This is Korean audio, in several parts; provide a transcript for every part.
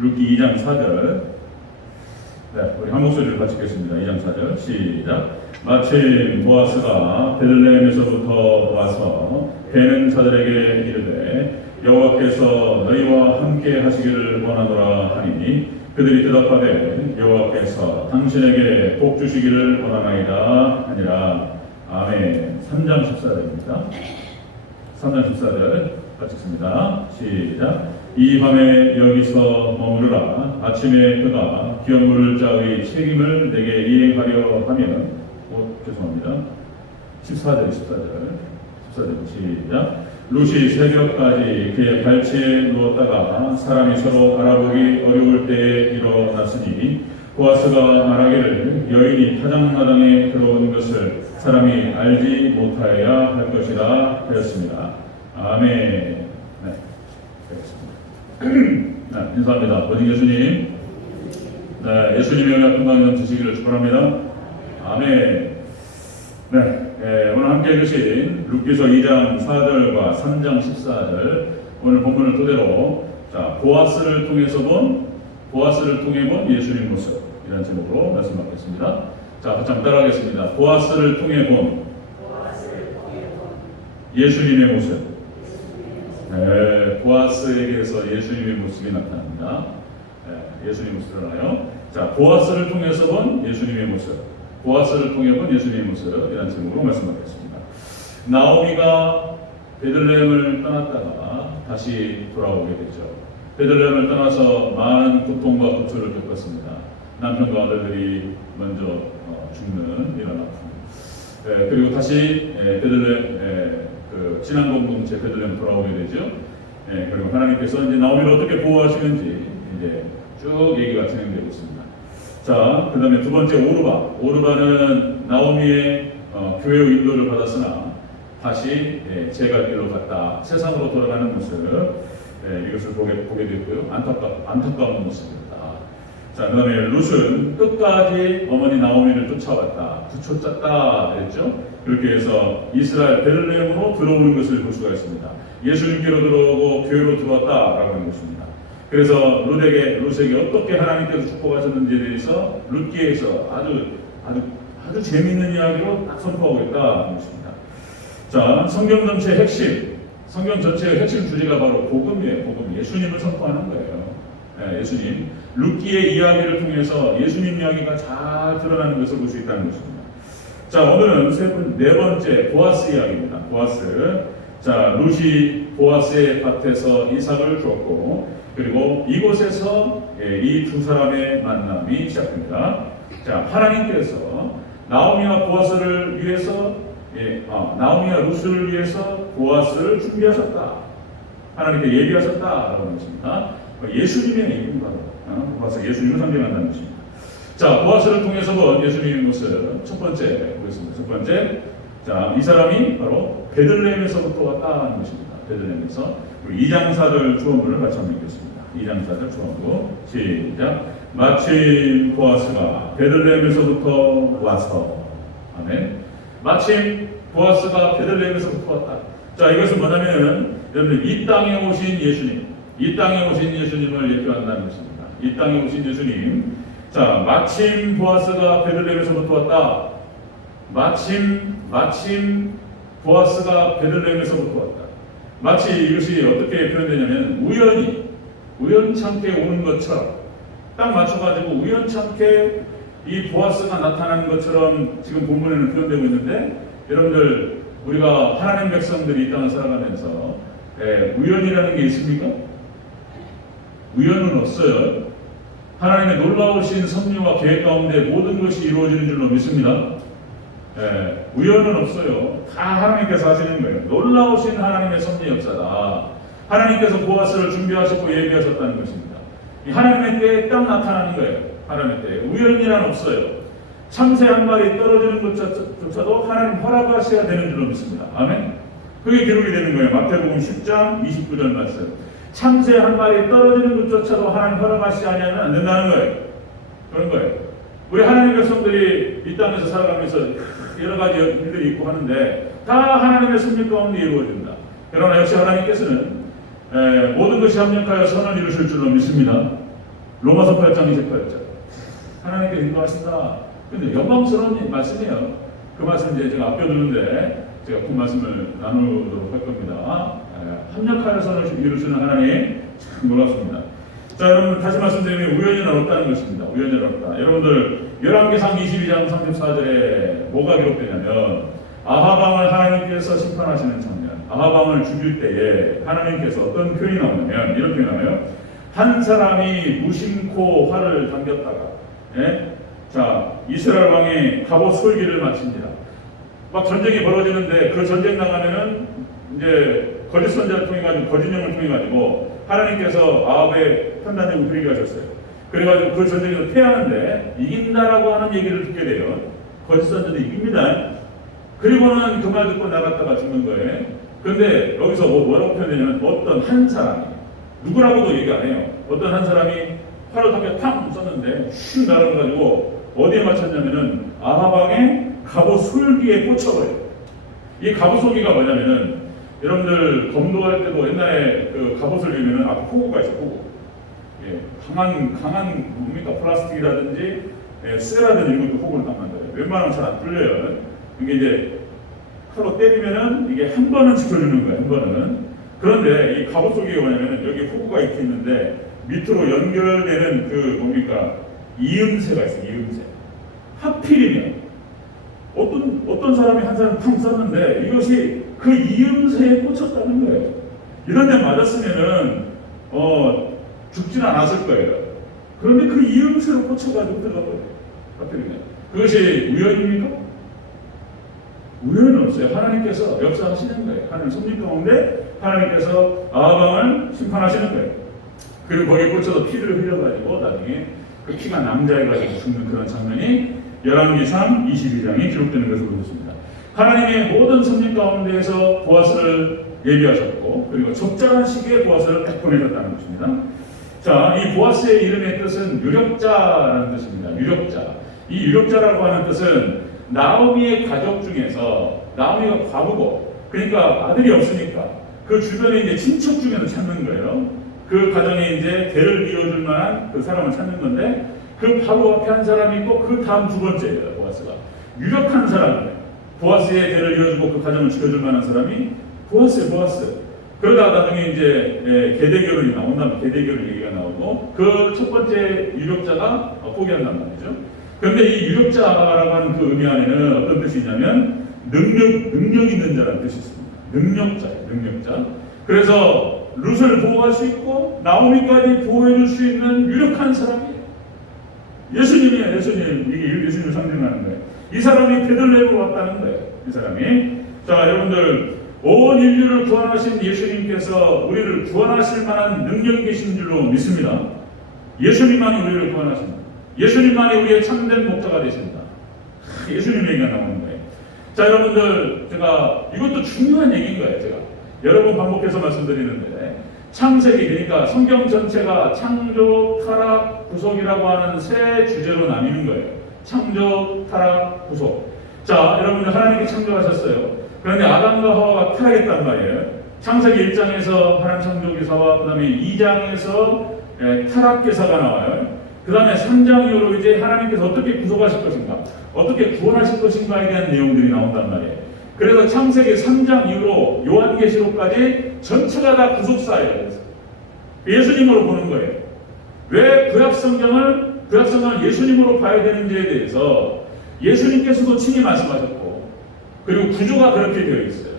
룻기 2장 4절. 네, 우리 한 목소리를 같이 읽겠습니다. 2장 4절 시작. 마침 보아스가 베들레헴에서부터 와서 베는 자들에게 이르되 여호와께서 너희와 함께 하시기를 원하노라 하니 그들이 대답하되 여호와께서 당신에게 복 주시기를 원하나이다 하니라. 아멘. 3장 14절입니다. 3장 14절 같이 읽습니다. 시작. 이 밤에 여기서 머무르라. 아침에 그가 기업물을 자의 책임을 내게 이행하려 하면 죄송합니다. 14절 시작. 룻이 새벽까지 그의 발치에 누웠다가 사람이 서로 알아보기 어려울 때에 일어났으니 보아스가 말하기를 여인이 타작마당에 들어온 것을 사람이 알지 못하여야 할 것이라 하였습니다. 아멘. 네, 알겠습니다. 네, 인사합니다. 오직 예수님. 네, 예수님의 은혜가 평강이 넘치시기를 축원합니다. 아멘. 네, 오늘 함께 읽으신 룻기서 2장 4절과 3장 14절 오늘 본문을 토대로 보아스를 통해 본 예수님 모습 이라는 제목으로 말씀드리겠습니다. 자, 같이 한번 따라하겠습니다. 보아스를 통해 본 예수님의 모습. 네, 보아스에게서 예수님의 모습이 나타납니다. 네, 예수님의 모습 드러나요. 자, 보아스를 통해서 본 예수님의 모습. 보아스를 통해 본 예수님의 모습이라는 제목으로 말씀드리겠습니다. 나오미가 베들레헴을 떠났다가 다시 돌아오게 되죠. 베들레헴을 떠나서 많은 고통과 고초를 겪었습니다. 남편과 아들들이 먼저 죽는 이런 아픔. 그리고 다시 베들레헴 진한 공동체 베들레헴 돌아오게 되죠. 그리고 하나님께서 이제 나오미를 어떻게 보호하시는지 이제 쭉 얘기가 진행되고 있습니다. 자, 그 다음에 두 번째 오르바는 나오미의 교회의 인도를 받았으나 다시 제갈 길로 갔다 세상으로 돌아가는 모습, 이것을 보게 됐고요. 안타까운 모습입니다. 자, 그 다음에 룻은 끝까지 어머니 나오미를 쫓아왔다, 붙여짰다 그랬죠. 그렇게 해서 이스라엘 베들레헴으로 들어오는 것을 볼 수가 있습니다. 예수님께로 들어오고 교회로 들어왔다라고 하는 것입니다. 그래서 룻에게 어떻게 하나님께서 축복하셨는지에 대해서 룻기에서 아주 재미있는 이야기로 딱 선포하고 있다는 것입니다. 자, 성경 전체의 핵심 주제가 바로 복음이에요. 복음, 예수님을 선포하는 거예요. 네, 예수님. 룻기의 이야기를 통해서 예수님 이야기가 잘 드러나는 것을 볼 수 있다는 것입니다. 자, 오늘은 네 번째 보아스 이야기입니다. 보아스. 자, 룻이 보아스의 밭에서 이삭을 주었고 그리고 이곳에서 이 두 사람의 만남이 시작됩니다. 자, 하나님께서 나오미와 보아스를 위해서 나오미와 룻을 위해서 보아스를 준비하셨다. 하나님께 예비하셨다라고 하는 것입니다. 예수님의 얘기입니다. 보아스 예수님을 상징한다는 것입니다. 자, 보아스를 통해서 본 예수님의 모습 첫 번째 보겠습니다. 첫 번째, 자, 이 사람이 바로 베들레헴에서부터 왔다는 것입니다. 베들레헴에서 우리 2장 4절 주어문을 같이 한번 읽겠습니다. 2장 4절 주어문 시작. 마침 보아스가 베들레헴에서부터 와서 아멘. 마침 보아스가 베들레헴에서부터 왔다. 자, 이것은 뭐냐면 여러분들 이 땅에 오신 예수님을 예표한다는 것입니다. 이 땅에 오신 예수님. 자, 마침 보아스가 베들레헴에서부터 왔다. 마침 보아스가 베들레헴에서부터 왔다. 마치 이것이 어떻게 표현되냐면 우연찮게 오는 것처럼 딱 맞춰가지고 우연찮게 이 보아스가 나타나는 것처럼 지금 본문에는 표현되고 있는데 여러분들 우리가 하나님 백성들이 이 땅을 살아가면서 우연이라는 게 있습니까? 우연은 없어요. 하나님의 놀라우신 섭리와 계획 가운데 모든 것이 이루어지는 줄로 믿습니다. 우연은 없어요. 다 하나님께서 하시는 거예요. 놀라우신 하나님의 섭리 역사다. 하나님께서 보아스를 준비하시고 예비하셨다는 것입니다. 이 하나님의 때에 딱 나타나는 거예요. 하나님의 때에 우연이란 없어요. 참새 한 마리 떨어지는 것조차도 하나님 허락하셔야 되는 줄로 믿습니다. 아멘. 그게 기록이 되는 거예요. 마태복음 10장 29절 말씀. 참새 한 마리 떨어지는 것조차도 하나님 허락하시지 않으면 안 된다는 거예요. 그런 거예요. 우리 하나님 백성들이 이 땅에서 살아가면서 여러 가지 일들이 있고 하는데 다 하나님의 섭리 가운데 이루어진다. 그러나 역시 하나님께서는 모든 것이 합력하여 선을 이루실 줄로 믿습니다. 로마서 8장 28절. 하나님께 인도하신다. 근데 영광스러운 말씀이에요. 그 말씀 이제 제가 아껴두는데 제가 그 말씀을 나누도록 할 겁니다. 합력하여 선을 이루시는 하나님 참 놀랍습니다. 자, 여러분 다시 말씀드리면 우연이 없다는 것입니다. 우연이 없다. 여러분들 열왕기상 22장 34절에 뭐가 기록되냐면 아하방을 하나님께서 심판하시는 장면. 아하방을 죽일 때에 하나님께서 어떤 표현이 나오냐면 이런 표현이 나와요. 한 사람이 무심코 활을 당겼다가 자 이스라엘 왕이 갑옷 솔기를 마칩니다. 막 전쟁이 벌어지는데 그 전쟁 나가면은 이제 거짓 선자를 통해 가지고 거짓 영을 통해 가지고 하나님께서 아합의 판단력을 부리게 하셨어요. 그래가지고 그 전쟁에서 패하는데 이긴다라고 하는 얘기를 듣게 돼요. 거짓 선자도 이깁니다. 그리고는 그 말 듣고 나갔다가 죽는 거예요. 근데 여기서 뭐라고 표현되냐면 어떤 한 사람이 누구라고도 얘기 안 해요. 어떤 한 사람이 활을 한 개 탕 쐈는데 슉 날아가지고 어디에 맞췄냐면은 아하방의 갑옷 솔기에 꽂혀버려요. 이 갑옷 솔기가 뭐냐면은 여러분들 검도할 때도 옛날에 그 갑옷을 입으면은 앞에 호구가 있어. 호구. 예, 강한 뭡니까 플라스틱이라든지 쇠라든지 이런 것도 호구를 딱 만들어요. 웬만하면 잘 안 뚫려요. 이게 이제 칼로 때리면은 이게 한 번은 지켜주는 거예요. 한 번은. 그런데 이 갑옷 속에 뭐냐면은 여기 호구가 이렇게 있는데 밑으로 연결되는 그 뭡니까 이음새가 있어요. 이음새. 하필이면 어떤 사람이 한 사람 탕 쐈는데 이것이 그 이음새에 꽂혔다는 거예요. 이런 데 맞았으면은 죽지는 않았을 거예요. 그런데 그 이음새로 꽂혀가지고 들어가버려요. 하필이면. 그것이 우연입니까? 우연은 없어요. 하나님께서 역사하시는 거예요. 하나님 섭리 가운데 하나님께서 아하방을 심판하시는 거예요. 그리고 거기에 꽂혀서 피를 흘려가지고 나중에 그 피가 낭자해가지고 죽는 그런 장면이 열왕기상 22장에 기록되는 것을 보셨습니다. 하나님의 모든 섭리 가운데에서 보아스를 예비하셨고 그리고 적절한 시기에 보아스를 딱 보내셨다는 것입니다. 자, 이 보아스의 이름의 뜻은 유력자라는 뜻입니다. 유력자. 이 유력자라고 하는 뜻은 나오미의 가족 중에서 나오미가 과부고 그러니까 아들이 없으니까 그 주변에 이제 친척 중에서 찾는 거예요. 그 가정에 이제 대를 이어줄 만한 그 사람을 찾는 건데 그 바로 앞에 한 사람이 있고 그 다음 두 번째예요. 보아스가 유력한 사람이에요. 보아스의 대를 이어주고 그 가정을 지켜줄 만한 사람이 보아스예요. 보아스. 그러다가 나중에 이제 계대결혼이 나온다면 계대결혼 얘기가 나오고 그 첫 번째 유력자가 포기한단 말이죠. 그런데 이 유력자라고 하는 그 의미 안에는 어떤 뜻이 있냐면 능력 있는 자라는 뜻이 있습니다. 능력자예요. 능력자. 그래서 룻을 보호할 수 있고 나오미까지 보호해줄 수 있는 유력한 사람이에요. 예수님이에요. 예수님. 이게 예수님을 상징하는 거예요. 이 사람이 베들레헴으로 왔다는 거예요. 이 사람이. 자, 여러분들 온 인류를 구원하신 예수님께서 우리를 구원하실 만한 능력이 계신 줄로 믿습니다. 예수님만이 우리를 구원하십니다. 예수님만이 우리의 참된 목자가 되십니다. 예수님 얘기가 나오는 거예요. 자, 여러분들 제가 이것도 중요한 얘기인 거예요. 제가 여러 번 반복해서 말씀드리는데 창세기 그러니까 성경 전체가 창조, 타락, 구속이라고 하는 세 주제로 나뉘는 거예요. 창조, 타락, 구속. 자, 여러분들 하나님이 창조하셨어요. 그런데 아담과 하와가 타락했단 말이에요. 창세기 1장에서 하나님 창조 기사와 그 다음에 2장에서 타락 기사가 나와요. 그 다음에 3장 이후로 이제 하나님께서 어떻게 구속하실 것인가, 어떻게 구원하실 것인가에 대한 내용들이 나온단 말이에요. 그래서 창세기 3장 이후로 요한계시록까지 전체가 다 구속사예요. 예수님으로 보는 거예요. 왜 구약성경을 예수님으로 봐야 되는지에 대해서 예수님께서도 친히 말씀하셨고 그리고 구조가 그렇게 되어 있어요.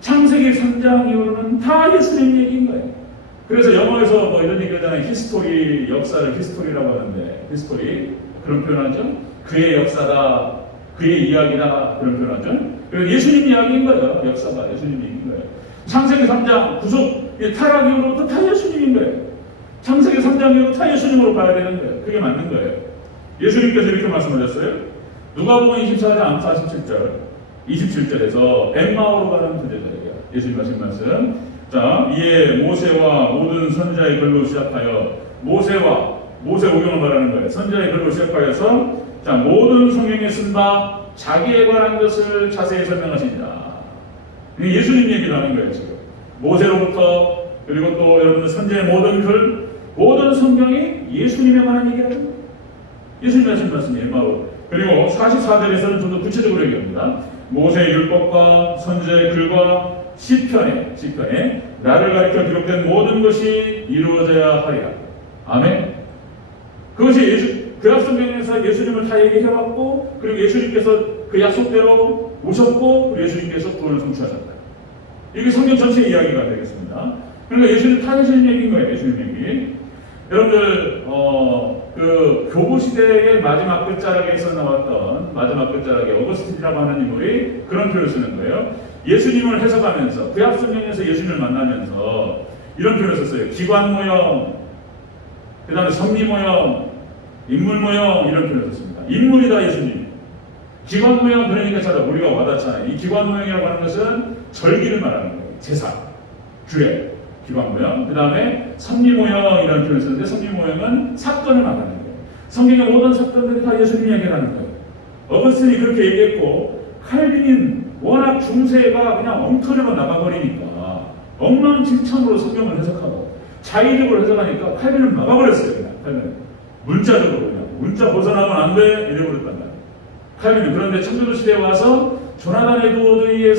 창세기 3장 이후로는 다 예수님 얘기인 거예요. 그래서 영어에서 뭐 이런 얘기 하잖아요. 히스토리, 역사를 히스토리라고 하는데 히스토리 그런 표현하죠. 그의 역사다, 그의 이야기다 그런 표현하죠. 그래서 예수님 이야기인 거예요. 역사가 예수님 얘기인 거예요. 창세기 3장 구속, 타락 이후로부터 다 예수님인 거예요. 창세기 3장 이후로 다 예수님으로 봐야 되는 거예요. 그게 맞는 거예요. 예수님께서 이렇게 말씀하셨어요. 누가복음 24장 27절에서 엠마오로 가는 부제자예요. 예수님 하신 말씀. 자, 이에 모세와 모든 선지자의 글로 시작하여 모세 오경을 말하는 거예요. 선지자의 글로 시작하여서 자 모든 성경에 쓴 바 자기에 관한 것을 자세히 설명하십니다. 예수님 얘기를 하는 거예요 지금. 모세로부터 그리고 또 여러분들 선지자의 모든 글 모든 성경이 예수님에 관한 얘기를 합니다. 예수님 하신 말씀이에요. 그리고 44절에서는 좀 더 구체적으로 얘기합니다. 모세의 율법과 선지자의 글과 시편에 나를 가리켜 기록된 모든 것이 이루어져야 하리라. 아멘. 그것이 구약성경에서 예수님을 다 얘기해왔고, 그리고 예수님께서 그 약속대로 오셨고, 그리고 예수님께서 구원을 성취하셨다. 이게 성경 전체 이야기가 되겠습니다. 그러니까 예수님 다 하신 얘기인 거예요. 예수님 얘기. 여러분들 그 교부 시대의 마지막 끝자락에서 나왔던 마지막 끝자락에 어거스틴이라고 하는 인물이 그런 표현을 쓰는 거예요. 예수님을 해석하면서 구약 성경에서 예수님을 만나면서 이런 표현을 썼어요. 기관 모형, 그 다음에 섭리 모형, 인물 모형, 이런 표현을 썼습니다. 인물이다 예수님. 기관 모형, 그러니까 잘 우리가 와닿잖아요. 이 기관 모형이라고 하는 것은 절기를 말하는 거예요. 제사, 규례, 기관 모형. 그 다음에 섭리 모형이라는 표현을 쓰는데, 섭리 모형은 사건을 말하는 거예요. 성경의 모든 사건들이 다 예수님이 얘기하는 거예요. 어거스틴이 그렇게 얘기했고, 칼빈은 워낙 중세가 그냥 엉터리로 나가버리니까 엉망진창으로 성경을 해석하고 자의적으로 해석하니까 칼빈은 막아버렸어요. 그냥 칼빈은 문자적으로 그냥 문자 벗어나면 안 돼 이래버렸단 말이에요. 칼빈은. 그런데 청교도 시대에 와서 조나단 에드워드의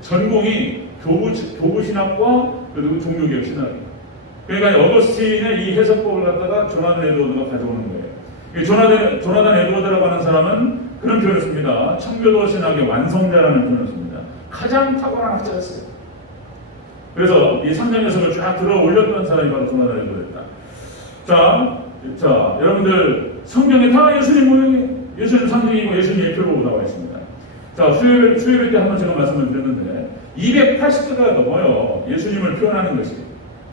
전공이 교부 신학과 그리고 종교개혁 신학이에요. 그러니까 어거스틴의 이 해석법을 갖다가 조나단 에드워드가 가져오는 거예요. 조나단 에드워드라고 하는 사람은 그런 표현을 씁니다. 청교도 신학의 완성자라는 표현을 씁니다. 가장 탁월한 학자였어요. 그래서 이 3장 해석을 쫙 들어 올렸던 사람이 바로 조나단 에드워드였다. 자, 여러분들 성경에 다 예수님 모형이, 예수님 상징이고 예수님의 표로 나와 있습니다. 자, 수요일 때 한번 제가 말씀을 드렸는데 280개가 넘어요. 예수님을 표현하는 것이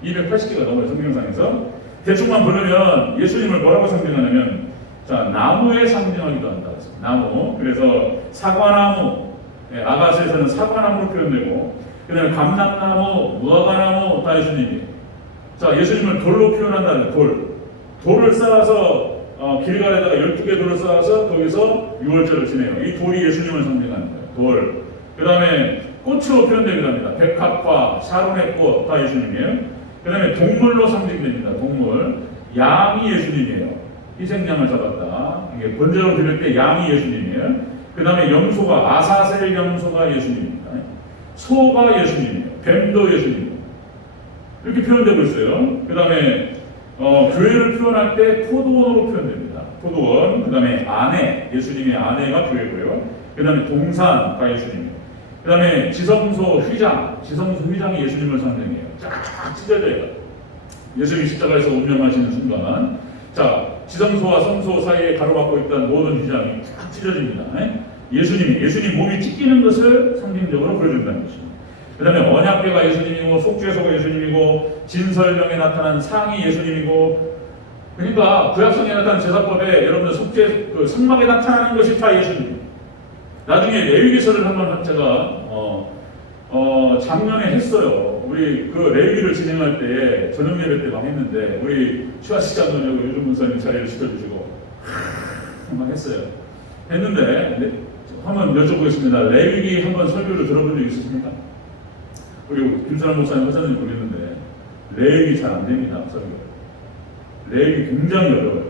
280개가 넘어요. 성경상에서. 대충만 보려면 예수님을 뭐라고 상징하냐면, 자, 나무에 상징하기도 한다. 나무. 그래서 사과나무, 아가스에서는 사과나무로 표현되고, 그 다음에 감람나무, 무화과나무 다 예수님이에요. 자, 예수님을 돌로 표현한다는 돌을 쌓아서 길가에다가 12개 돌을 쌓아서 거기서 6월절을 지내요. 이 돌이 예수님을 상징하는 거예요. 돌. 그 다음에 꽃으로 표현되기도 합니다. 백합과 샤론의 꽃 다 예수님이에요. 그 다음에 동물로 상징됩니다. 동물. 양이 예수님이에요. 희생양을 잡았다. 이게 번제로 드릴 때 양이 예수님이에요. 그 다음에 염소가, 아사셀 염소가 예수님입니다. 소가 예수님이에요. 뱀도 예수님이에요. 이렇게 표현되고 있어요. 그 다음에 교회를 표현할 때 포도원으로 표현됩니다. 포도원. 그 다음에 아내, 예수님의 아내가 교회고요. 그 다음에 동산가 예수님이에요. 그 다음에 지성소 휘장이 예수님을 상징해요. 쫙 찢어져요. 예수님이 십자가에서 운명하시는 순간, 자, 지성소와 성소 사이에 가로막고 있던 모든 휘장이 쫙 찢어집니다. 예수님 몸이 찢기는 것을 상징적으로 보여준다는 것입니다. 그 다음에 언약궤가 예수님이고, 속죄소가 예수님이고, 진설명에 나타난 상이 예수님이고, 그러니까 구약성에 나타난 제사법에 여러분들 성막에 나타나는 것이 다 예수님입니다. 나중에 레위기서를 한번 제가 작년에 했어요. 우리 그 레위기를 진행할 때 저녁 예배 때 막 했는데, 우리 추하시 장로님하고 요즘 문사님 자리를 시켜주시고 한번 했어요. 했는데 한번 여쭤보겠습니다. 레위기 한번 설교를 들어본 적 있으십니까? 우리 김선환 목사님 하셨는지 모르겠는데 레위기 잘 안 됩니다. 설교. 레위기 굉장히 어려워요.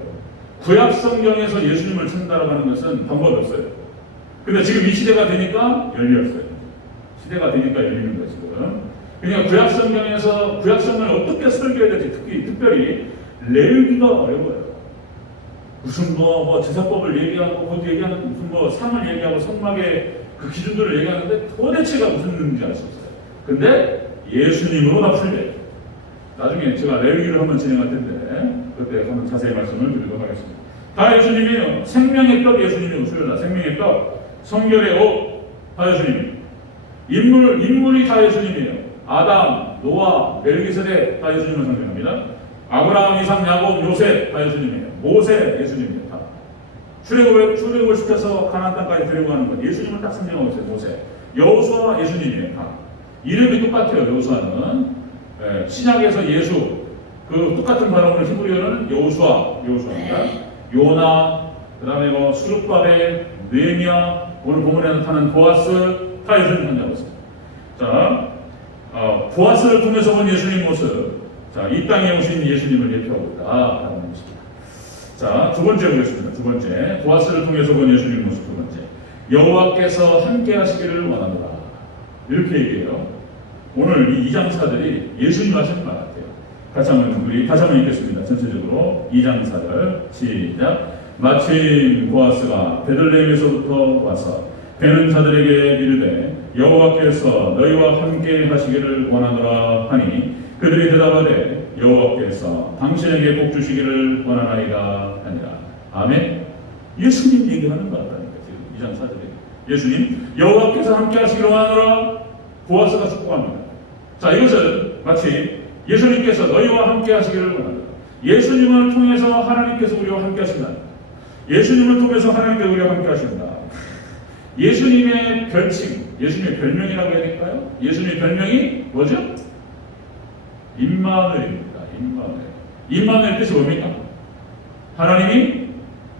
구약 성경에서 예수님을称다라고 하는 것은 방법이 없어요. 근데 지금 이 시대가 되니까 열렸어요. 시대가 되니까 열리는 거예요, 지금. 그러니까 구약 성경에서 구약성을 어떻게 설교해야 될지 특별히 레위기가 어려워요. 무슨 제사법을 얘기하고 그것도 얘기하는 무슨 상을 얘기하고 성막의 그 기준들을 얘기하는데 도대체가 무슨 의미인지 알 수 없어요. 근데 예수님으로 다 풀려요. 나중에 제가 레위기를 한번 진행할 텐데 그때 한번 자세히 말씀을 드리도록 하겠습니다. 다 예수님이에요. 생명의 떡 예수님이고, 수요일날 생명의 떡, 성결의 옷 다 예수님이에요. 인물이 다 예수님이에요. 아담, 노아, 멜기세덱 다 예수님을 상징합니다. 아브라함, 이삭, 야곱, 요셉 다 예수님이에요. 모세 예수님이에요. 다 출애굽을 시켜서 가나안 땅까지 데리고 가는 것 예수님을 딱 상징하고 있어요. 모세. 여호수아 예수님이에요. 다 이름이 똑같아요. 여호수아는 신약에서 예수, 그 똑같은 발음으로 히브리어는 여호수아입니다. 요나, 그 다음에 수룹바벨, 느헤미야, 오늘 본문에 나타나는 보아스 다 예수님 상징하고 있습니다. 자, 보아스를 통해서 본 예수님 모습, 자, 이 땅에 오신 예수님을 예표하고 있다라는 것입니다. 자, 두 번째 보겠습니다. 두 번째, 보아스를 통해서 본 예수님의 모습 두 번째. 여호와께서 함께 하시기를 원하노라. 이렇게 얘기해요. 오늘 이 2장사들이 예수님 하신 말 같아요. 우리 다시 한번 읽겠습니다. 전체적으로 2장 4절 시작. 마침 보아스가 베들레헴에서부터 와서 베는 자들에게 이르되 여호와께서 너희와 함께 하시기를 원하노라 하니 그들이 대답하되 여호와께서 당신에게 복 주시기를 원하나이다 하니라. 아멘. 예수님 얘기하는 거라는 거죠. 2장 4절에 예수님 여호와께서 함께 하시기를 원하노라. 보아스가 축복합니다. 자, 이것은 마치 예수님께서 너희와 함께 하시기를 원한다. 예수님을 통해서 하나님께서 우리와 함께 하신다. 예수님을 통해서 하나님께서 우리와 함께 하신다. 예수님의 별칭, 예수님의 별명이라고 해야 될까요? 예수님의 별명이 뭐죠? 임마누엘입니다. 임마누엘. 임마누엘 뜻이 뭡니까? 하나님이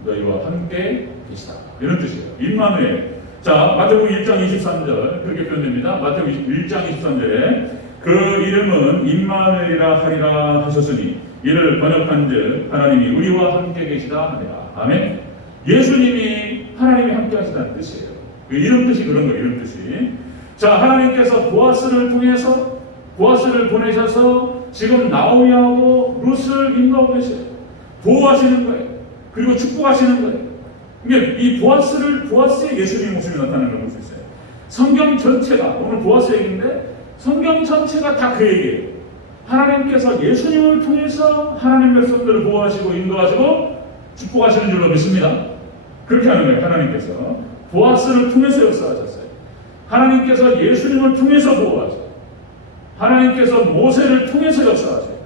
너희와 함께 계시다. 이런 뜻이에요. 임마누엘. 자, 마태복음 1장 23절 그렇게 표현됩니다. 마태복음 1장 23절에 그 이름은 임마누엘이라 하리라 하셨으니 이를 번역한즉 하나님이 우리와 함께 계시다 하리라. 아멘. 예수님이 하나님이 함께 하시다는 뜻이에요. 그 이름 뜻이 그런 거예요. 이름 뜻이. 자, 하나님께서 보아스를 통해서 보아스를 보내셔서 지금 나오미하고 룻을 인도하고 계세요. 보호하시는 거예요. 그리고 축복하시는 거예요. 그러니까 이 보아스의 예수님의 모습이 나타나는 걸 볼 수 있어요. 성경 전체가 오늘 보아스 얘기인데 성경 전체가 다 그 얘기예요. 하나님께서 예수님을 통해서 하나님 백성들을 보호하시고 인도하시고 축복하시는 줄로 믿습니다. 그렇게 하는 거예요. 하나님께서 보아스를 통해서 역사하셨어요. 하나님께서 예수님을 통해서 보호하셔요. 하나님께서 모세를 통해서 역사하셔요.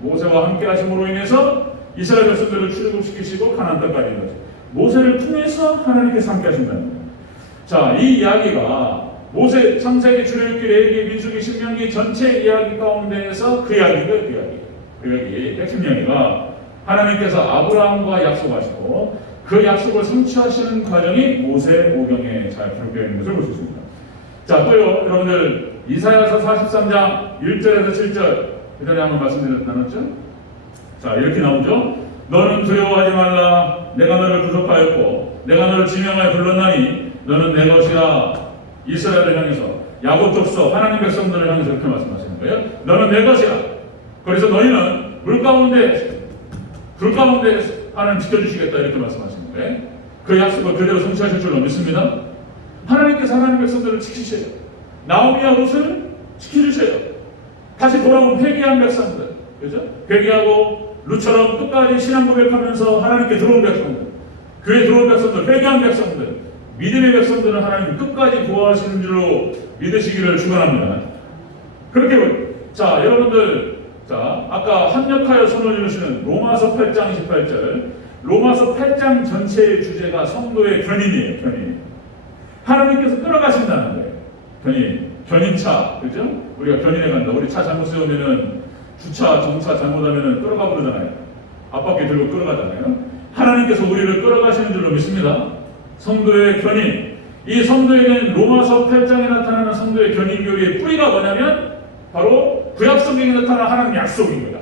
모세와 함께 하심으로 인해서 이스라엘 백성들을 출애굽시키시고 가나안 땅까지 인도하셔요. 모세를 통해서 하나님께서 함께 하신다는 거예요. 자, 이 이야기가 모세, 창세기, 출애굽기, 레위기, 민수기, 신명기 전체 이야기 가운데에서 그 이야기예요. 그 이야기의 핵심 이야기가 하나님께서 아브라함과 약속하시고 그 약속을 성취하시는 과정이 모세오경에 잘 기록되어 있는 것을 볼 수 있습니다. 자, 또요, 여러분들 이사야서 43장 1절에서 7절 그 전에 한번 말씀드렸죠? 자, 이렇게 나오죠. 너는 두려워하지 말라. 내가 너를 구속하였고 내가 너를 지명하여 불렀나니 너는 내 것이라. 이스라엘을 향해서 야곱 족속 하나님 백성들을 향해서 이렇게 말씀하시는 거예요. 너는 내 것이라. 그래서 너희는 불 가운데 하나님 지켜주시겠다 이렇게 말씀하시는 거예요. 그 약속을 그대로 성취하실 줄로 믿습니다. 하나님께서 하나님 백성들을 지키셔요. 나오미와 룻을 지켜주셔요. 다시 돌아온 회개한 백성들, 그죠? 회개하고 룻처럼 끝까지 신앙 고백하면서 하나님께 들어온 백성들, 교회 들어온 백성들, 회개한 백성들, 믿음의 백성들은 하나님 끝까지 보호하시는 줄로 믿으시기를 축원합니다. 그렇게 자, 여러분들, 자, 아까 합력하여 손을 이루시는 로마서 8장 28절, 로마서 8장 전체의 주제가 성도의 견인이에요. 견인. 하나님께서 끌어가신다는 거예요. 견인차, 그죠? 우리가 견인해 간다. 우리 차 잘못 세우면은 주차, 정차 잘못하면은 끌어가 버리잖아요. 앞바퀴 들고 끌어가잖아요. 하나님께서 우리를 끌어가시는 줄로 믿습니다. 성도의 견인. 이 성도에게는 로마서 8장에 나타나는 성도의 견인 교리의 뿌리가 뭐냐면 바로 구약 성경에 나타나는 하나님 약속입니다.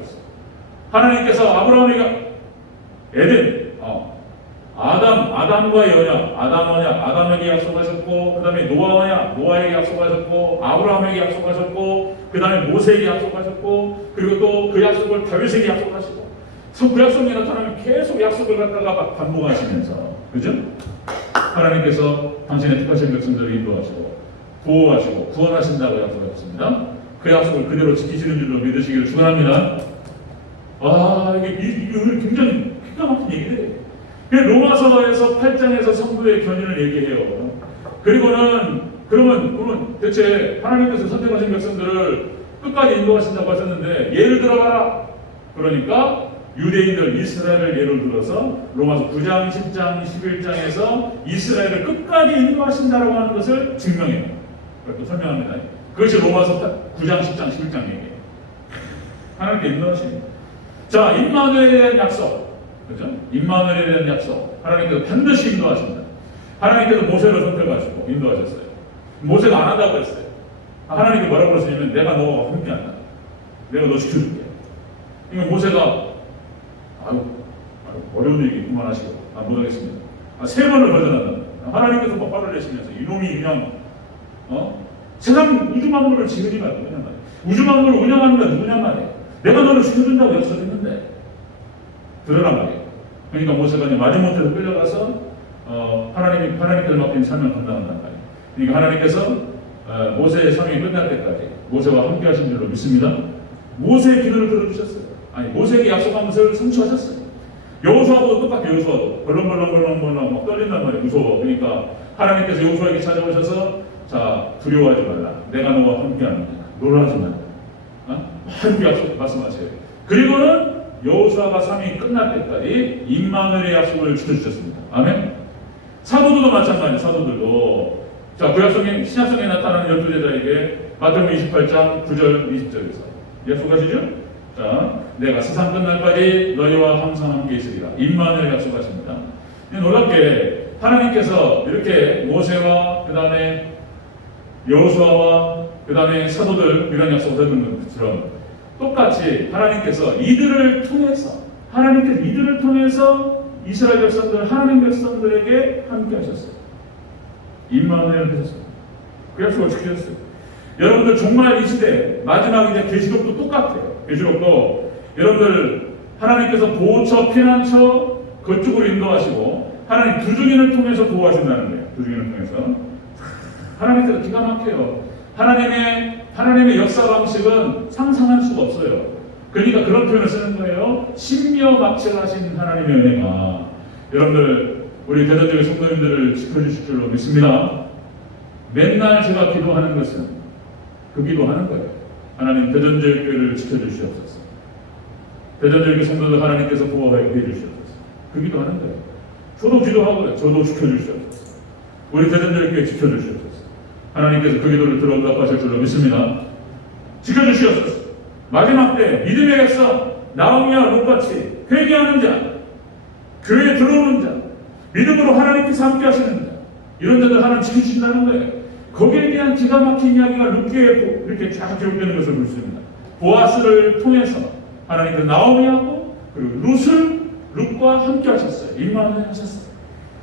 하나님께서 아브라함에게 에덴, 아담과의 언약, 아담에게 약속하셨고, 그 다음에 노아에게 약속하셨고, 아브라함에게 약속하셨고, 그 다음에 모세에게 약속하셨고, 그리고 또 그 약속을 다윗에게 약속하시고, 구약 성경에 나타나면 계속 약속을 갖다가 반복하시면서, 그죠? 하나님께서 당신의 택하신 백성들을 인도하시고, 보호하시고, 구원하신다고 약속하셨습니다. 그 약속을 그대로 지키시는 줄로 믿으시기를 축원합니다. 이게 굉장히 기가 막힌 얘기들이에요. 로마서에서 8장에서 성도의 견인을 얘기해요. 그러면 대체 하나님께서 선택하신 백성들을 끝까지 인도하신다고 하셨는데 예를 들어봐라. 그러니까 유대인들 이스라엘을 예를 들어서 로마서 9장, 10장, 11장에서 이스라엘을 끝까지 인도하신다라고 하는 것을 증명해요. 그것도 설명합니다. 그것이 로마서 9장, 10장, 11장 얘기예요. 하나님께 인도하십니다. 자, 임마누엘에 대한 약속. 그죠? 임마누엘에 대한 약속. 하나님께서 반드시 인도하신다. 하나님께서 모세를 선택하시고 인도하셨어요. 모세가 안 한다고 했어요. 하나님께 뭐라고 그러시냐면 내가 너와 함께 한다. 내가 너 지켜줄게. 그러니까 모세가 아유, 어려운 얘기 그만하시고 못하겠습니다. 세 번을 거절한다. 하나님께서 막 화를 내시면서 이놈이 그냥 세상 우주 만물을 지으니까 누구냐 말이야. 우주 만물을 운영하는 건 누구냐 말이야. 내가 너를 죽여준다고 약속했는데 들으란 말이에요. 그러니까 모세가 이제 마지못해서 끌려가서 하나님께서 맡긴 사명을 감당한단 말이에요. 그러니까 하나님께서 모세의 사명이 끝날 때까지 모세와 함께 하신 줄로 믿습니다. 모세의 기도를 들어주셨어요. 아니 모세에게 약속한 것을 성취하셨어요. 여호수아도 똑같아요. 여호수아도 벌렁벌렁 막 떨린단 말이에요. 무서워. 그러니까 하나님께서 여호수아에게 찾아오셔서 자 두려워하지 말라. 내가 너와 함께하는 거야. 놀라지 말라. 함께 약속 말씀하세요. 그리고는 여호수아가 사명이 끝날 때까지 임마누엘의 약속을 지켜주셨습니다. 아멘. 사도들도 마찬가지예요. 사도들도 자 구약성에 신약성에 나타나는 12제자에게 마태복음 28장 9절 20절에서 약속하시죠? 자, 내가 세상 끝날까지 너희와 항상 함께 있으리라. 임마누엘 약속하십니다. 놀랍게 하나님께서 이렇게 모세와 그 다음에 여호수아와 그 다음에 사도들 이런 약속을 하는 것처럼 똑같이 하나님께서 이들을 통해서 이스라엘 백성들 하나님 백성들에게 함께 하셨어요. 임마누엘 하셨어요. 그 약속을 지키셨어요. 여러분들 정말 이 시대 마지막 이제 계시록도 똑같아요. 계시록도 여러분들 하나님께서 보호처 피난처 그쪽으로 인도하시고 하나님 두 증인을 통해서 보호하신다는 거예요. 두 증인을 통해서 하나님께서 기가 막혀요. 하나님의 역사 방식은 상상할 수가 없어요. 그러니까 그런 표현을 쓰는 거예요. 신묘막측하신 하나님의 은혜가 여러분들 우리 대전적인 성도님들을 지켜주실 줄로 믿습니다. 맨날 제가 기도하는 것은 그 기도하는 거예요. 하나님 대전제일교회를 지켜주시옵소서. 대전제일교회 성도들 하나님께서 보호해 주시옵소서. 그 기도하는 거예요. 저도 기도하고요. 저도 지켜주시옵소서. 우리 대전제일교회 지켜주시옵소서. 하나님께서 그 기도를 들어 응답하실 줄로 믿습니다. 지켜주시옵소서. 마지막 때 믿음의 백성 나오미와 롯같이 회개하는 자, 교회에 들어오는 자, 믿음으로 하나님께서 함께 하시는 자, 이런 자들 하나님 지키신다는 거예요. 거기에 대한 기가 막힌 이야기가 룻기에 이렇게 쫙 기록되는 것을 볼 수 있습니다. 보아스를 통해서 하나님께서 나오미하고 그리고 룻과 함께 하셨어요. 임마누엘 하셨어요.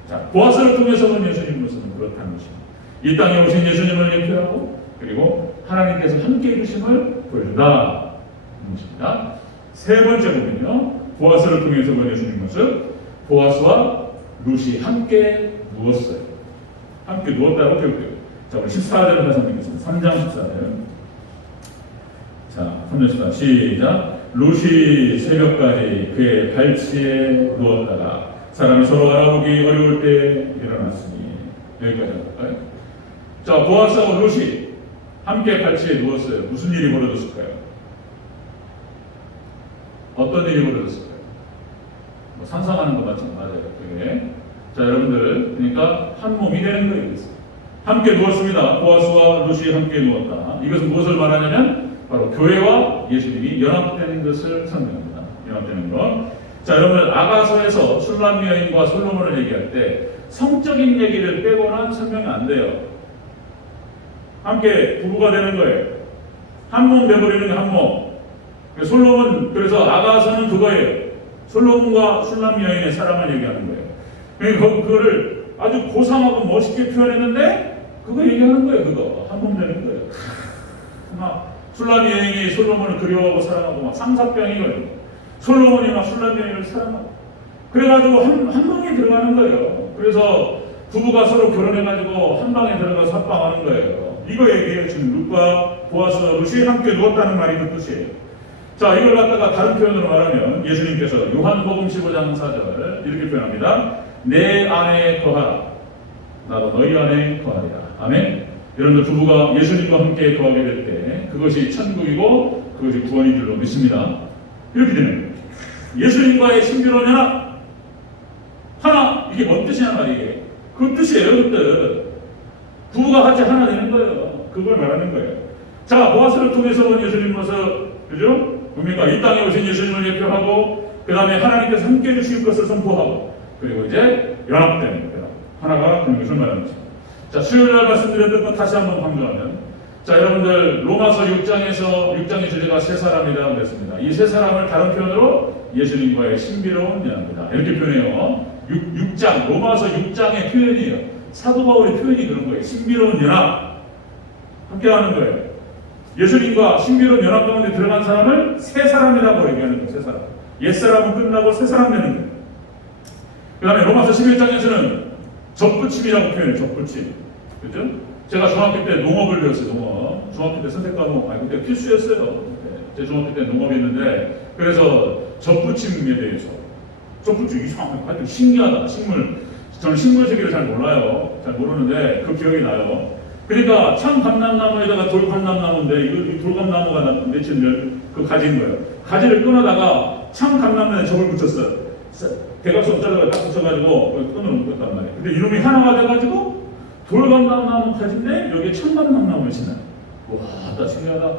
자, 보아스를 통해서 본 예수님 모습은 그렇다는 것입니다. 이 땅에 오신 예수님을 예표하고 그리고 하나님께서 함께 해주심을 보여준다. 것입니다. 세 번째 보면요. 보아스를 통해서 본 예수님 모습. 보아스와 룻이 함께 누웠어요. 함께 누웠다고 기록돼요. 자, 우리 14절을 다시 한번 읽겠습니다. 3장 14절. 자, 3장 14절 시작. 룻이 새벽까지 그의 발치에 누웠다가 사람이 서로 알아보기 어려울 때 일어났으니 여기까지 할까요? 자, 보아스와 룻이 함께 발치에 누웠어요. 무슨 일이 벌어졌을까요? 어떤 일이 벌어졌을까요? 뭐 상상하는 것 맞죠? 맞아요. 그게. 자, 여러분들, 그러니까 한 몸이 되는 거예요. 함께 누웠습니다. 보아스와 룻이 함께 누웠다. 이것은 무엇을 말하냐면 바로 교회와 예수님이 연합되는 것을 설명합니다. 연합되는 것. 자, 여러분들 아가서에서 술람 여인과 솔로몬을 얘기할 때 성적인 얘기를 빼고는 설명이 안 돼요. 함께 부부가 되는 거예요. 한 몸 돼버리는 게 한 몸. 솔로몬, 그래서 아가서는 그거예요. 솔로몬과 술람 여인의 사랑을 얘기하는 거예요. 그러니까 그거를 아주 고상하고 멋있게 표현했는데 그거 얘기하는 거예요. 그거 한 몸 되는 거예요. 막 술람 여인이 솔로몬을 그리워하고 사랑하고 막 상사병이거든요. 솔로몬이 막 술람 여인을 사랑하고 그래가지고 한 방에 들어가는 거예요. 그래서 부부가 서로 결혼해가지고 한 방에 들어가서 합방하는 거예요. 이거 얘기해요. 지금 룻과 보아스와 룻이 함께 누웠다는 말이 그 뜻이에요. 자, 이걸 갖다가 다른 표현으로 말하면 예수님께서 요한복음 15장 4절 이렇게 표현합니다. 내 안에 거하라. 나도 너희 안에 거하리라. 아멘. 여러분들 부부가 예수님과 함께 거하게 될 때 그것이 천국이고 그것이 구원인 줄로 믿습니다. 이렇게 되는 거예요. 예수님과의 신비로운 연합 하나. 이게 뭔 뜻이냐 말이에요. 그 뜻이에요. 그 뜻. 부부가 같이 하나 되는 거예요. 그걸 말하는 거예요. 자, 보아스를 통해서 본 예수님 모습, 그죠? 뭡니까? 이 땅에 오신 예수님을 예표하고, 그 다음에 하나님께서 함께 해주실 것을 선포하고, 그리고 이제 연합되는 거예요. 하나가 되는 것을 말하는 것입니다. 자, 수요일 날 말씀드렸던 것 다시 한번 강조하면, 자, 여러분들 로마서 6장의 주제가 세 사람이라고 그랬습니다. 이 세 사람을 다른 표현으로 예수님과의 신비로운 연합이다 이렇게 표현해요. 6장 로마서 6장의 표현이에요. 사도 바울의 표현이 그런 거예요. 신비로운 연합 함께하는 거예요. 예수님과 신비로운 연합 가운데 들어간 사람을 세 사람이라고 얘기하는 거예요. 세 사람. 옛사람은 끝나고 세 사람 되는 거예요. 그 다음에 로마서 11장에서는 접붙임이라고 표현해요. 접붙임. 그죠? 제가 중학교 때 농업을 배웠어요. 농업. 중학교 때 선택 과목, 그때 필수였어요. 제 중학교 때 농업이었는데, 그래서 접붙임에 대해서. 접붙임 이상하게 하여튼 신기하다. 저는 식물 세계를 잘 몰라요. 잘 모르는데 그 기억이 나요. 그러니까 참감람나무에다가 돌감람나무인데 이 돌감나무가 맺힌 그 가지인 거예요. 가지를 끊어다가 참감람나무에 접을 붙였어요. 대각선 자르고 딱 붙여가지고 끈을 묶었단 말이에요. 근데 이놈이 하나가 돼가지고 돌감람나무 가지인데 여기에 참감람나무를 신어요. 와, 나 신기하다.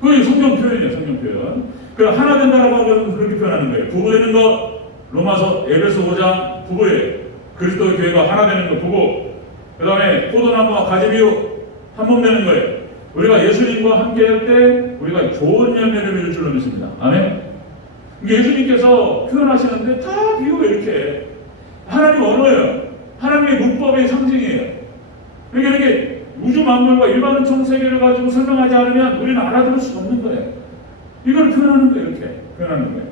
그게 성경 표현이에요. 성경 표현. 그 하나 된다라고 하면 그렇게 표현하는 거예요. 부부 되는 거 로마서 에베소 5장 부부예요. 그리스도의 교회가 하나 되는 거 부부. 그 다음에 포도나무와 가지비유 한 몸 되는 거예요. 우리가 예수님과 함께 할 때 우리가 좋은 열매를 맺을 줄로 믿습니다. 아멘. 예수님께서 표현하시는데 다 비유가 이렇게 하나님 언어예요. 하나님의 문법의 상징이에요. 그러니까 이렇게 우주 만물과 일반 정세계를 가지고 설명하지 않으면 우리는 알아들을 수 없는 거예요. 이걸 표현하는 거예요. 이렇게 표현하는 거예요.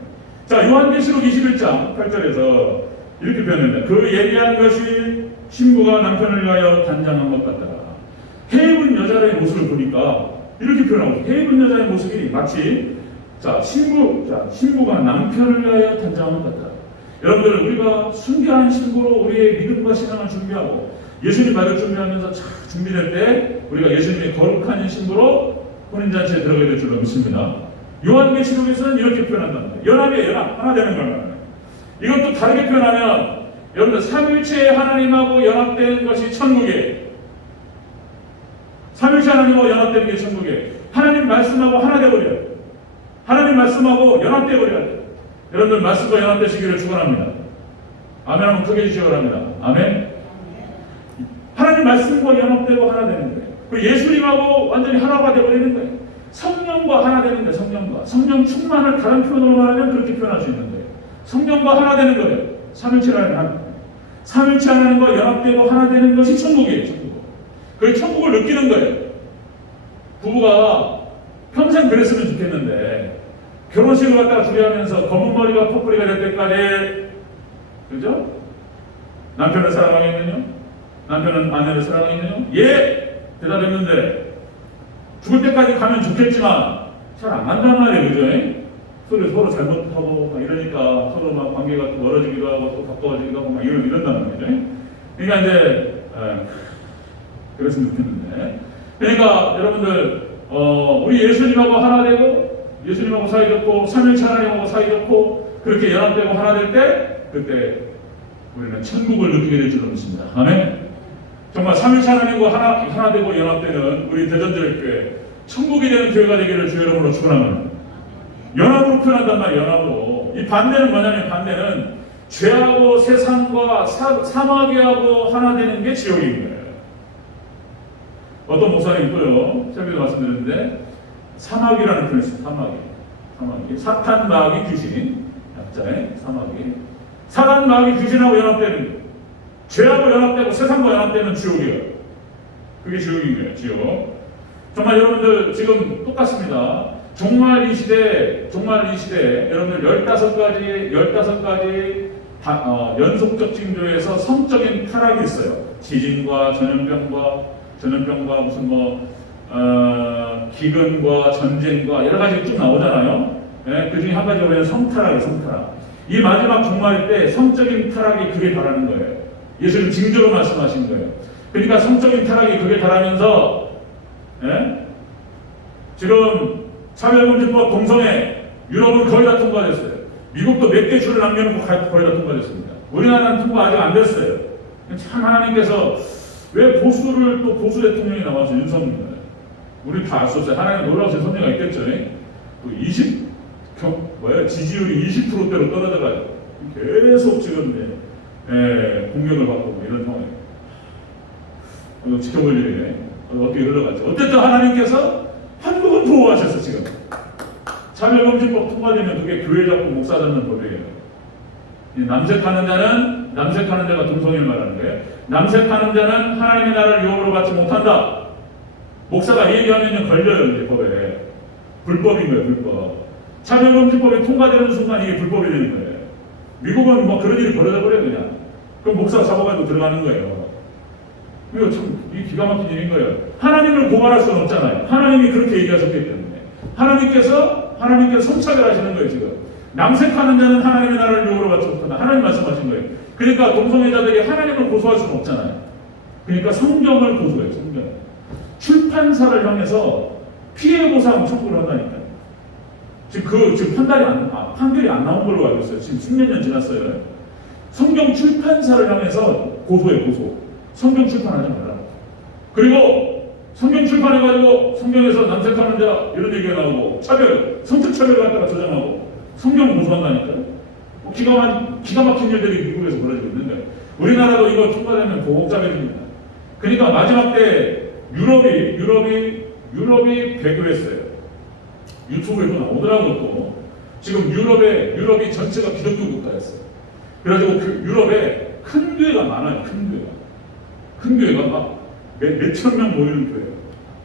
자, 요한계시록 21장 8절에서 이렇게 표현합니다. 그 예비한 것이 신부가 남편을 위하여 단장한 것 같더라. 해입은 여자의 모습을 보니까 이렇게 표현하고, 해입은 여자의 모습이 마치 신부가 남편을 위하여 단장한 것 같더라. 여러분들, 우리가 순결한 신부로 우리의 믿음과 신앙을 준비하고 예수님 받을 준비하면서 잘 준비될 때 우리가 예수님의 거룩한 신부로 혼인잔치에 들어가야 될 줄로 믿습니다. 요한계시록에서는 이렇게 표현한답니다. 연합이에요. 연합. 하나 되는 겁니다. 이것도 다르게 표현하면 여러분들 삼위일체의 하나님하고 연합되는 것이 천국이에요. 삼위일체 하나님하고 연합되는 게 천국이에요. 하나님 말씀하고 하나 되버려요. 하나님 말씀하고 연합되버려야 돼요. 여러분들 말씀과 연합되시기를 축원합니다. 아멘 한번 크게 해주시기 바랍니다. 아멘. 하나님 말씀과 연합되고 하나 되는 거예요. 그리고 예수님하고 완전히 하나가 되버리는 거예요. 성령과 하나 되는 거예요. 성령과. 성령 충만을 다른 표현으로 말하면 그렇게 표현할 수 있는 거예요. 성령과 하나 되는 거예요. 삼일체라는 하나님. 삼일체 하나님과 연합되고 하나 되는 것이 천국이에요. 천국. 그 천국을 느끼는 거예요. 부부가 평생 그랬으면 좋겠는데 결혼식을 갖다가 준비하면서 검은 머리가 퍼플이가 될 때까지, 그죠? 남편을 사랑하겠느냐? 남편은 아내를 사랑하겠느냐? 예! 대답했는데 죽을 때까지 가면 좋겠지만 잘 안 간단 말이에요. 그죠? 서로 잘못하고 막 이러니까 서로 막 관계가 멀어지기도 하고 또 가까워지기도 하고 막 이런단 말이죠. 그러니까 이제 그랬으면 좋겠는데, 그러니까 여러분들 우리 예수님하고 하나 되고 예수님하고 사이좋고 삼일체 하나님하고 사이좋고 그렇게 연합되고 하나 될 때 그때 우리는 천국을 느끼게 될 줄로 믿습니다. 아멘. 정말 삼일체 하나님과 하나 되고 연합되는 우리 대전제일교회 천국이 되는 교회가 되기를 주의 이름으로 축원합니다. 연합으로 표현한단 말이에요. 연합으로. 이 반대는 뭐냐면, 반대는 죄하고 세상과 사마귀하고 하나 되는 게 지옥인 거예요. 어떤 목사님 또요, 새벽에도 말씀드렸는데 사마귀라는 표현이 있어요. 사마귀. 사탄, 마귀, 귀신. 약자의 사마귀. 사단, 마귀, 귀신하고 연합되는 거예요. 죄하고 연합되고 세상과 연합되는 지옥이에요. 그게 지옥인 거예요. 지옥. 정말 여러분들 지금 똑같습니다. 정말 이 시대 여러분들 15가지 연속적 징조에서 성적인 타락이 있어요. 지진과 전염병과 무슨 기근과 전쟁과 여러 가지 쭉 나오잖아요. 네, 그 중에 한 가지가 뭐냐면 성타락이에요. 성타락. 이 마지막 종말 때 성적인 타락이 극에 달하는 거예요. 예수님 징조로 말씀하신 거예요. 그러니까 성적인 타락이 극에 달하면서, 네? 지금 차별금지법 동성애 유럽은 거의 다 통과됐어요. 미국도 몇 개 줄을 남겨놓고 거의 다 통과됐습니다. 우리나라는 통과 아직 안 됐어요. 참 하나님께서 왜 보수 대통령이 나와서 윤석열, 우리 다 알 수 없어요. 하나님 놀라우신 섭리가 있겠죠. 또 지지율이 20%대로 떨어져가지고 계속 지금 공격을 받고 이런 상황이에요. 지켜볼 일이네. 어떻게 흘러갔죠. 어쨌든 하나님께서 한국은 보호하셨어. 지금 차별금지법 통과되면 그게 교회 잡고 목사 잡는 법이에요. 남색하는 자는, 남색하는 자가 동성애를 말하는 거예요. 남색하는 자는 하나님의 나라를 유업으로 받지 못한다. 목사가 얘기하면 걸려요. 이제 법에 불법인 거예요. 불법. 차별금지법이 통과되는 순간 이게 불법이 되는 거예요. 미국은 뭐 그런 일이 벌어져 버려요. 그냥 그럼 목사가 잡아가지고 들어가는 거예요. 이거 참 기가 막힌 일인 거예요. 하나님을 고발할 수는 없잖아요. 하나님이 그렇게 얘기하셨기 때문에. 하나님께서 성차별하시는 거예요. 지금 남색하는 자는 하나님의 나라를 유업으로 받지 못한다. 하나님 말씀하신 거예요. 그러니까 동성애자들이 하나님을 고소할 수는 없잖아요. 그러니까 성경을 고소해요. 성경. 출판사를 향해서 피해 보상 청구를 한다니까요. 지금 판결이 안 나온 걸로 알고 있어요. 지금 10몇 년 지났어요. 성경 출판사를 향해서 고소해, 고소. 성경 출판하지 마라. 그리고 성경 출판해가지고 성경에서 남색하는 자 이런 얘기가 나오고 성적 차별을 갖다가 조장하고 성경을 고소한다니까요. 기가 막힌 일들이 미국에서 벌어지고 있는데 우리나라도 이거 통과되면 보복자별입니다. 그러니까 마지막 때 유럽이 배교했어요. 유튜브에도 나오더라고요. 또 지금 유럽이 전체가 기독교 국가였어요. 그래가지고 그 유럽에 큰 교회가 많아요. 큰 교회가 막 몇천 명 모이는 교회예요.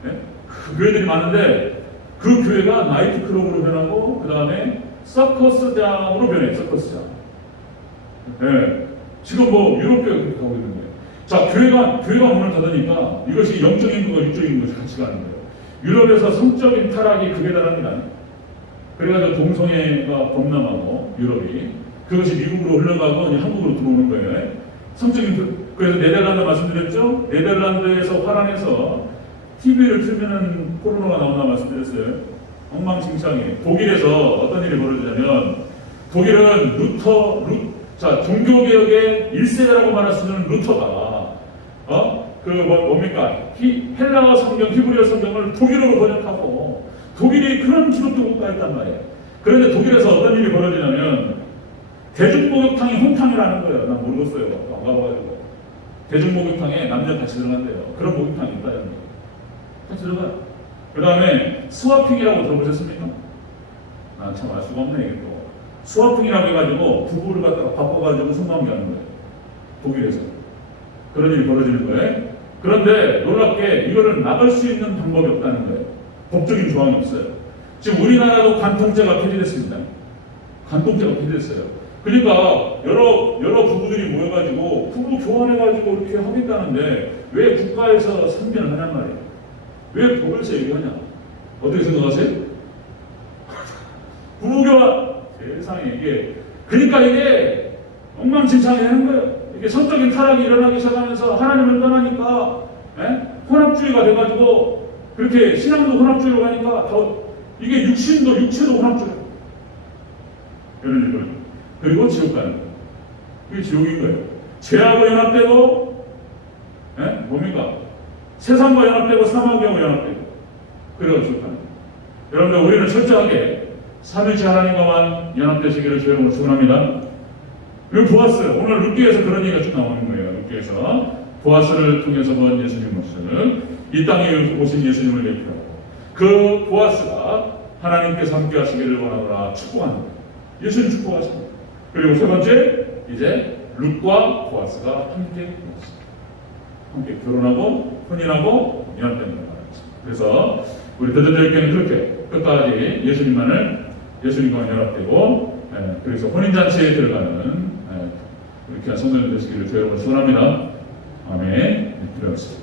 네? 그 교회들이 많은데 그 교회가 나이트 클럽으로 변하고 그 다음에 서커스장으로 변해요. 서커스장. 네. 지금 뭐 유럽 교회가 그렇게 가고 있는 거예요. 자, 교회가 문을 닫으니까 이것이 영적인 것과 육적인 것이 같이 가는 거예요. 유럽에서 성적인 타락이 극에 달합니다. 그래가지고 동성애가 범람하고 유럽이 그것이 미국으로 흘러가고 한국으로 들어오는 거예요. 그래서 네덜란드 말씀드렸죠? 네덜란드에서 화랑에서 TV를 틀면은 포르노가 나온다 말씀드렸어요. 엉망진창이. 독일에서 어떤 일이 벌어지냐면 독일은 종교개혁의 1세대라고 말할 수 있는 루터가 뭡니까? 헬라어 성경, 히브리어 성경을 독일어로 번역하고 독일이 그런 기독교 국가였단 말이에요. 그런데 독일에서 어떤 일이 벌어지냐면 대중목욕탕이 혼탕이라는 거예요. 난 모르겠어요. 안 가봐가지고. 대중목욕탕에 남녀 같이 들어간대요. 그런 목욕탕이 있다는 거예요. 같이 들어가. 그 다음에 스와핑이라고 들어보셨습니까? 참 알 수가 없네, 이게 또. 스와핑이라고 해가지고 부부를 갖다가 바꿔가지고 성관계하는 거예요. 독일에서. 그런 일이 벌어지는 거예요. 그런데 놀랍게 이거를 막을 수 있는 방법이 없다는 거예요. 법적인 조항이 없어요. 지금 우리나라도 간통죄가 폐지됐습니다. 간통죄가 폐지됐어요. 그러니까 여러 부부들이 모여가지고 부부 교환해가지고 이렇게 하겠다는데 왜 국가에서 상변을 하냔 말이에요. 왜 법에서 얘기하냐? 어떻게 생각하세요? 부부 교환 세상에 그러니까 이게 엉망진창이 되는 거예요. 이게 성적인 타락이 일어나기 시작하면서 하나님을 떠나니까 혼합주의가 돼가지고 그렇게 신앙도 혼합주의로 가니까 이게 육체도 혼합주의. 이런 일들. 그리고 지옥 가는 거예요. 그게 지옥인 거예요. 죄하고 연합되고 뭡니까? 세상과 연합되고 사망하고 연합되고 그리고 지옥 가는 거예요. 여러분들 우리는 철저하게 삼위일체 하나님과만 연합되시기를 주의 이름으로 축원합니다. 이거 보아스, 오늘 룻기에서 그런 얘기가 쭉 나오는 거예요. 룻기에서 보아스를 통해서 본 예수님 모습을 이 땅에 오신 예수님을 대표하고 그 보아스가 하나님께서 함께 하시기를 원하노라 축복하는 거예요. 예수님 축복하십니다. 그리고 세 번째, 이제 룻과 보아스가 함께 결혼하고 혼인하고 연합되는 걸 말합니다. 그래서 우리 대전자교회는 그렇게 끝까지 예수님과 연합되고 그래서 혼인잔치에 들어가는 그렇게 한 성도들 되시기를 주의 이름으로 축원합니다. 아멘. 기도하겠습니다.